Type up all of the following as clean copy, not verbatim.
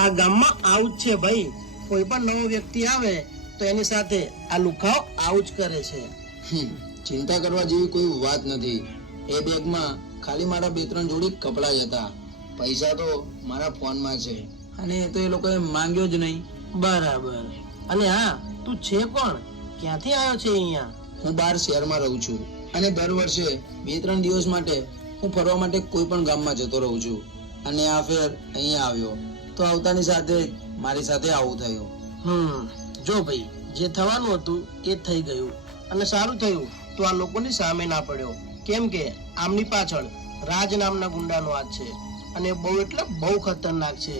આ ગામમાં આવું જ છે ભાઈ. કોઈ પણ નવો વ્યક્તિ આવે તો એની સાથે આ લુખાઓ આવું જ કરે છે. ચિંતા કરવા જેવી કોઈ વાત નથી. એ બેગમાં ખાલી મારા 2-3 જોડી કપડાં જ હતા. પૈસા તો મારા ફોનમાં છે અને એ તો એ લોકોએ માંગ્યો જ નહીં. બરાબર. અને હા, તું છે કોણ? ક્યાંથી આવ્યો છે અહીંયા? હું બહાર શહેરમાં રહું છું અને દર વર્ષે 2-3 દિવસ માટે હું ફરવા માટે કોઈ પણ ગામમાં જતો રહું છું. અને આ ફેર અહીંયા આવ્યો તો આવતાની સાથે જ મારી સાથે આવું થયું. જો ભાઈ, જે થવાનું હતું એ થઈ ગયું. અને સારું થયું તો આ લોકોની સામે ના પડ્યો. કેમ કે આમની પાછળ રાજ નામના ગુંડાનો હાથ છે અને બહુ એટલે બહુ ખતરનાક છે.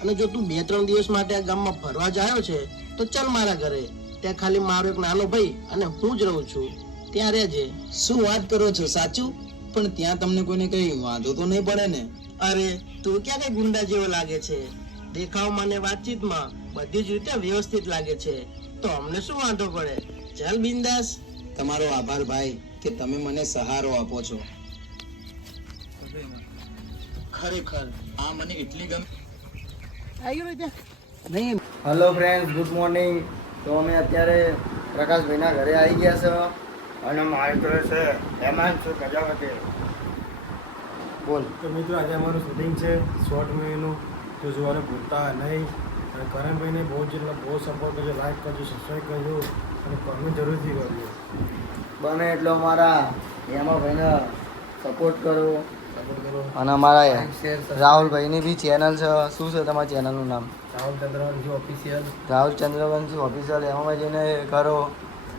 અને જો તું 2-3 દિવસ માટે આ ગામમાં ફરવા જ આવ્યો છે તો ચાલ મારા ઘરે. ત્યાં ખાલી મારો એક નાનો ભાઈ અને હું જ રહું છું. ત્યાં રહેજે. શું વાત કરો છો? સાચું? પણ ત્યાં તમને કોઈને કઈ વાંધો તો નહીં પડે ને? અરે તું ક્યાં કઈ ગુંડા જેવો લાગે છે? દેખાવમાં અને વાતચીતમાં બધી જ રીતે વ્યવસ્થિત લાગે છે. તો અમને શું વાંધો પડે? ચાલ બિંદાસ. તમારો આભાર ભાઈ કે તમે મને સહારો આપો છો. ખરેખર આ મને એટલી ગમે. નહીં. Hello friends, good morning. તો અમે અત્યારે પ્રકાશભાઈના ઘરે આવી ગયા છે અને મારી જોડે છે હેમાંશુ પ્રજાપતિ. બોલ. તો મિત્રો આજે અમારું શૂટિંગ છે શોર્ટ મૂવીનું, તો જોવાને ભૂલતા નહીં. અને કરણભાઈને બહુ સપોર્ટ કરજો, લાઈક કરજો, સબસ્ક્રાઈબ કરજો અને કોમેન્ટ જરૂરથી કરજો. બને એટલો અમારા હેમાભાઈને સપોર્ટ કરો. સપોર્ટ કરો. અને અમારા રાહુલભાઈની બી ચેનલ છે. શું છે તમારા ચેનલનું નામ? રાહુલ ચંદ્રવંશી ઓફિશિયલ. રાહુલ ચંદ્રવંશી ઓફિશિયલ. એમાં જઈને કરો.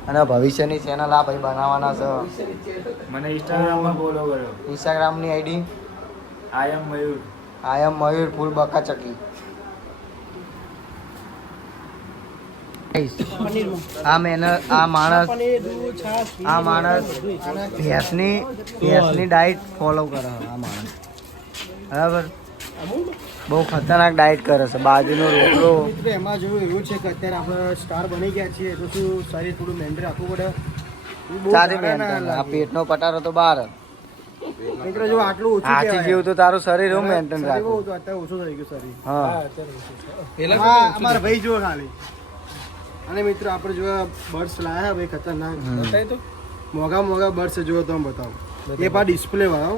અને ભવિષ્યની ચેનલ આ ભાઈ બનાવવાના છે. મને ઇન્સ્ટાગ્રામમાં ફોલો કર્યો. ઇન્સ્ટાગ્રામની આઈડી આઈ એમ મયુર. આઈ એમ મયુર ફૂલ બકાચકી. આ માણસ ભેંસની ડાયટ ફોલો કરે. આ માણસ બરાબર બહુ ખતરનાક ડાયટ કરે છે. બાજરીનો રોટલો. એમાં જોયું એવું છે કે અત્યારે આપણે સ્ટાર બની ગયા છીએ તો શું શરીર થોડું મેન્ટેન રાખવું પડે. સાથે આ પેટનો પટારો તો બહાર. મિત્રો જો આટલું ઓછું હાથી જેવું તો તારું શરીર હું મેન્ટેન રાખું. અત્યારે ઓછું થઈ ગયું શરીર. હા અમારા ભાઈ જો ખાલી. અને મિત્રો આપણે જો બર્ડ્સ લાયા ભાઈ ખતરનાક. બતાય તો મોગા બર્ડ્સ જો તમે બતાવો. એ પા ડિસ્પ્લે વાળો.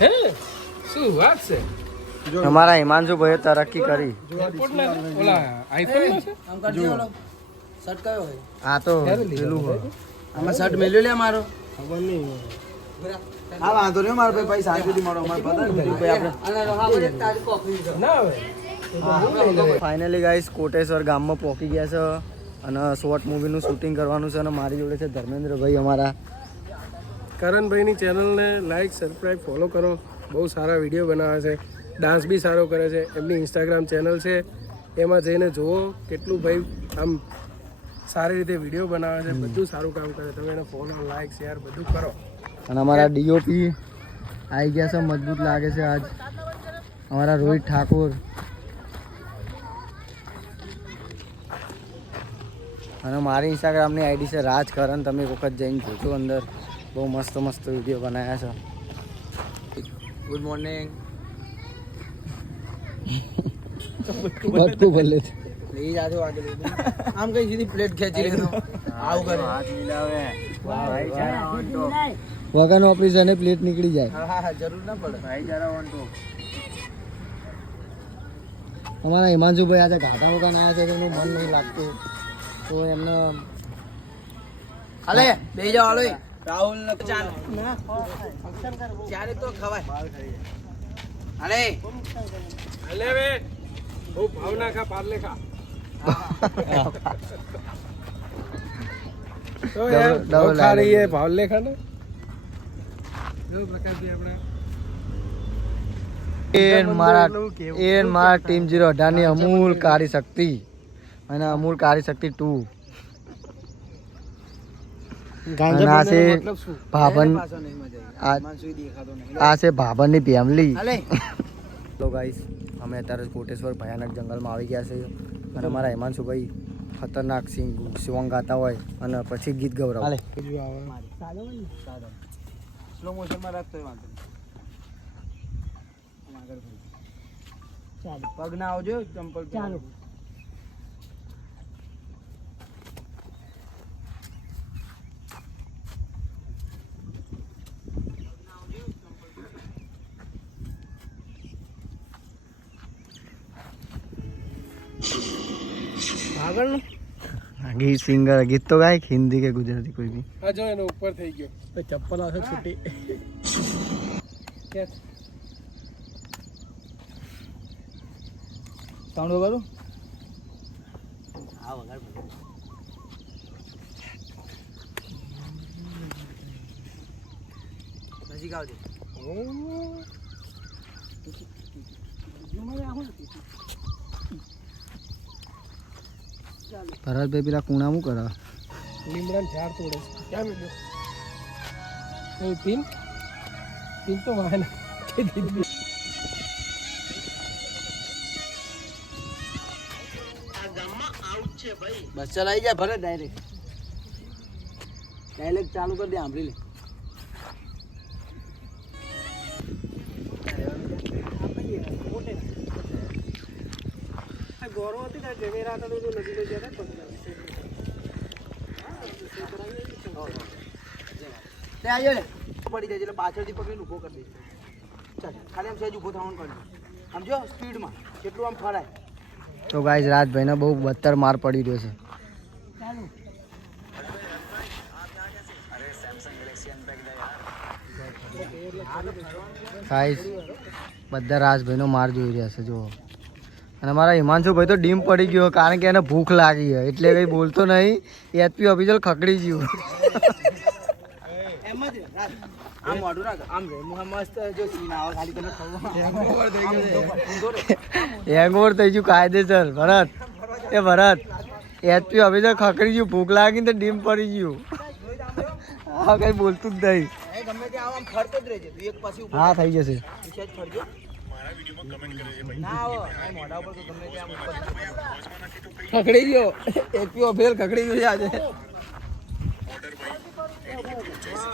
હે શું વાત છે? અમારા હિમાંશુ ભાઈએ તરક્કી કરી. આ તો પેલું હોય. આમાં શર્ટ મેલ્યો લે મારો. ખબર નહીં. હા વાંધો નહીં મારો ભાઈ શાંતિથી મારો ફાઇનલી ગાઈસ કોટેશ્વર ગામમાં પહોંચી ગયા છે અને શોર્ટ મૂવીનું શૂટિંગ કરવાનું છે. અને મારી જોડે છે ધર્મેન્દ્રભાઈ અમારા. કરણભાઈની ચેનલને લાઈક સબસ્ક્રાઈબ ફોલો કરો. બહુ સારા વિડીયો બનાવે છે. ડાન્સ બી સારો કરે છે. એમની ઇન્સ્ટાગ્રામ ચેનલ છે, એમાં જઈને જુઓ કેટલું ભાઈ આમ સારી રીતે વિડીયો બનાવે છે. બધું સારું કામ કરે. તમે એને ફોલો, લાઈક, શેર બધું કરો. અને અમારા ડીઓપી આવી ગયા છે. મજબૂત લાગે છે આજ અમારા રોહિત ઠાકોર. અને મારી ઇન્સ્ટાગ્રામની આઈડી છે રાજકરણ. તમે એક વખત જઈને જોજો. અંદર બહુ મસ્ત મસ્ત વિડીયો બનાવ્યા છે. Good morning. બટકું ભલે લઈ જાજો આગળ. આમ કઈ સીધી પ્લેટ ખેંચી લેતો આવું કરે. હાથ મિલાવે વગર ઓપરેશન પ્લેટ નીકળી જાય. હા જરૂર ના પડે ભાઈ. જરા ઓન તો અમારા હિમાંશુભાઈ આજે ઘાટા વગર આવ્યા છે તો એનું મન નહીં લાગતું તો એમને હાલે બે જાઓ. હાલો રાહુલ ને ચાલ ચાલે તો ખવાય. હાલે હાલે વે બહુ ભાવના ખા પાર્લે ખા. તો યાર ડબલ ખા રહી હે પાર્લે ખા ને. દો પ્રકાશજી આપણે મારા ટીમ 018 ની અમૂલ કાર્ય શક્તિ અને અમૂલ કાર્ય શક્તિ 2. આ છે ભાભન. આ છે ભાભનની ફેમિલી. હેલો ગાઈસ, અમે અત્યારે કોટેશ્વર ભયાનક જંગલમાં આવી ગયા છે અને અમારા હિમાંશુભાઈ ખતરનાક સોંગ ગાતા હોય અને પછી ગીત ગવડાવે. સ્લો મોશનમાં રાખતો વાંધો. પગ ના આવજો ચંપલ ચાલો. આગળનું गीत सिंगर गीत तो गाय हिंदी के गुजराती कोई भी. આ જો એનો ઉપર થઈ ગયો. तो चप्पल आसे छुट्टी. કે સાઉન્ડ વગાડું. हाँ वगाड़ बोलो. नजीक आवजे. भरत भाई पेला कूणा मु करा. લીમડાનું ઝાડ તોડે છે. ક્યાં મળ્યો? એ પિન પિન તો વાહન આ ગામમાં આવું જ છે ભાઈ. બસ ચલાઈ જાય ભરત ડાયરેક્ટ ચાલુ કરી દે. સાંભળી લે. ગોરો હતી ને જમેરા હતા તો નદી લઈ જતા તે આવ્યો ને પડી જાય એટલે પાછળથી પકડીને ઊભો કરી દે. ચાલ ખાલી આમ સહેજ ઊભો થવાનું કરજો. આમ જો સ્પીડમાં જેટલું આમ ફરાય. तो गाइस राज भाई ने बहु बदतर मार पड़ी रह्यो छे. गाइस બધા રાજભાઈનો માર જોઈ રહ્યા છે જો. અને મારા હિમાંશુભાઈ તો ડીમ પડી ગયો કારણ કે એને ભૂખ લાગી છે એટલે કંઈ બોલતો નહીં. એચપી ઓફિસર ખકડી ગયું. એમ જ રાખ. આમ મોઢું રાખ. આમ રે મસ્ત જો સીન આવે ખાલી તને હેંગઓવર થઈ ગયું. હેંગઓવર થઈ ગયું કાયદેસર. ભરત એ ભરત એચપી ઓફિસર ખકડી ગયું. ભૂખ લાગી ને ડીમ પડી ગયું. હા કઈ બોલતું જ નહીં. એ ગમે ત્યાં આમ ફરતો જ રહેજે. તું એક પછી ઊભો હા થઈ જશે. સહેજ ફરજો. ના આવો આ મોઢા ઉપર તો ગમે ત્યાં આમ ઉપર. ખકડી ગયો. એપી ઓફિસર ખકડી ગયો છે આજે.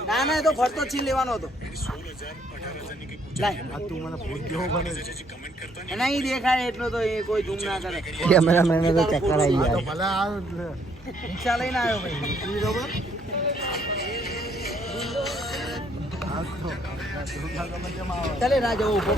ના ના એ તો ફરતો જ છીન લેવાનો હતો. નહીં દેખાય એટલો તો એ કોઈ ઝૂમ ના કરે. કેમેરામેન તો ચક્કર આવી ગયા. રિક્ષા લઈને આવ્યો ભાઈ. ચાલે ના જવો ઉભો.